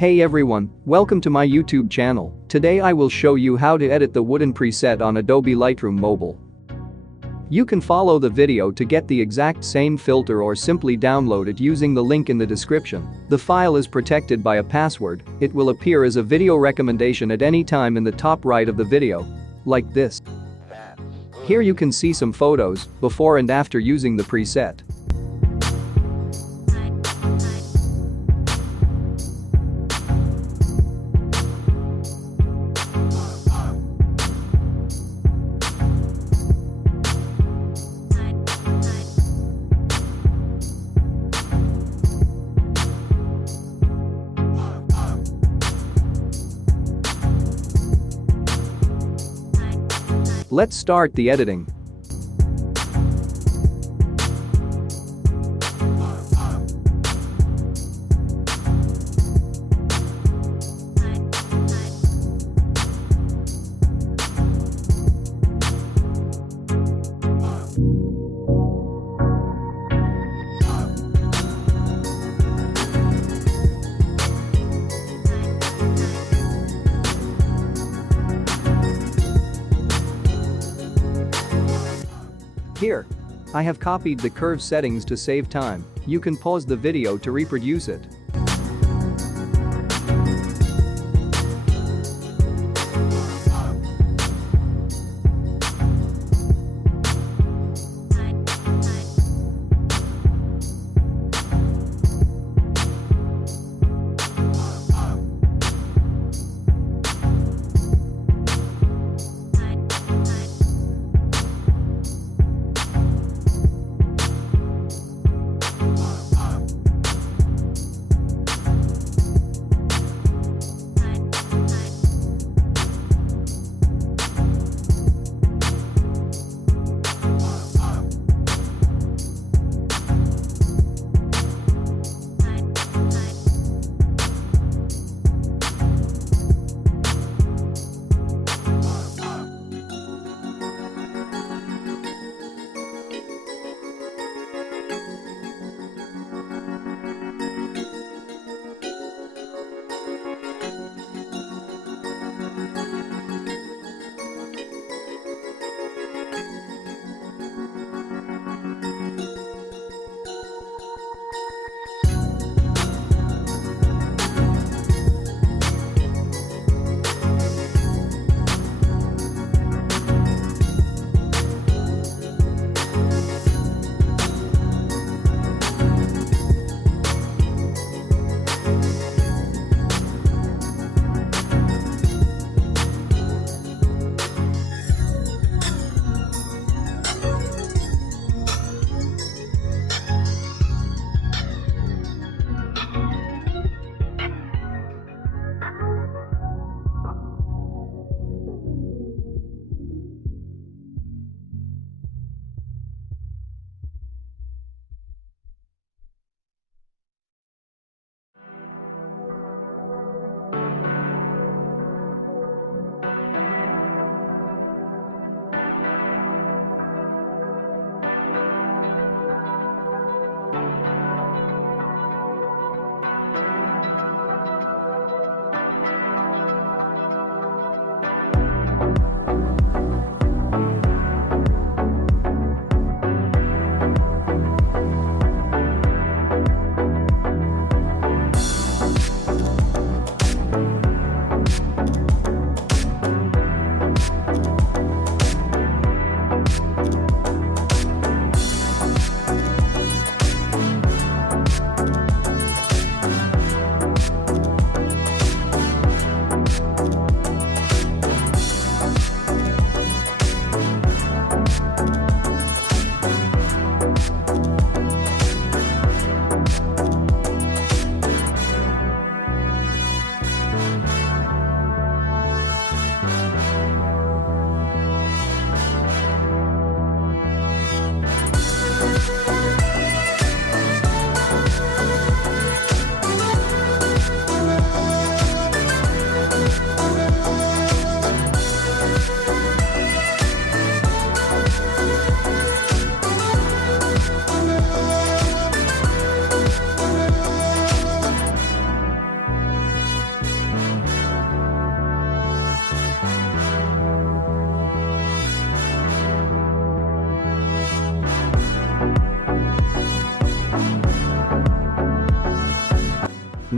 Hey everyone, welcome to my YouTube channel. Today I will show you how to edit the wooden preset on Adobe Lightroom Mobile. You can follow the video to get the exact same filter or simply download it using the link in the description. The file is protected by a password. It will appear as a video recommendation at any time in the top right of the video. Like this. Here you can see some photos, before and after using the preset. Let's start the editing. Here. I have copied the curve settings to save time. You can pause the video to reproduce it.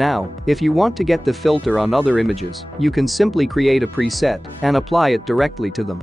Now, if you want to get the filter on other images, you can simply create a preset and apply it directly to them.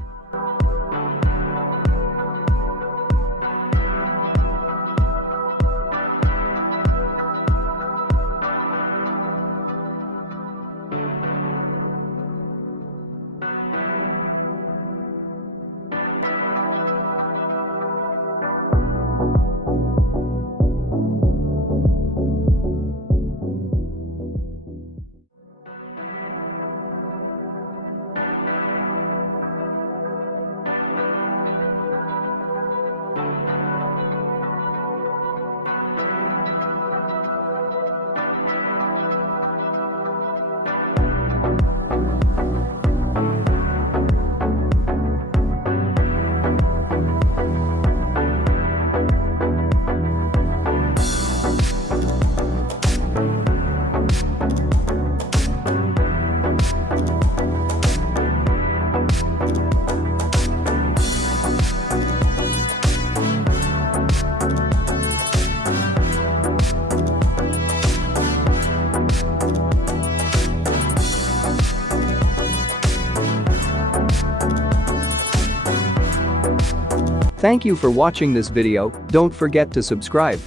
Thank you for watching this video. Don't forget to subscribe.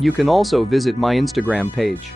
You can also visit my Instagram page.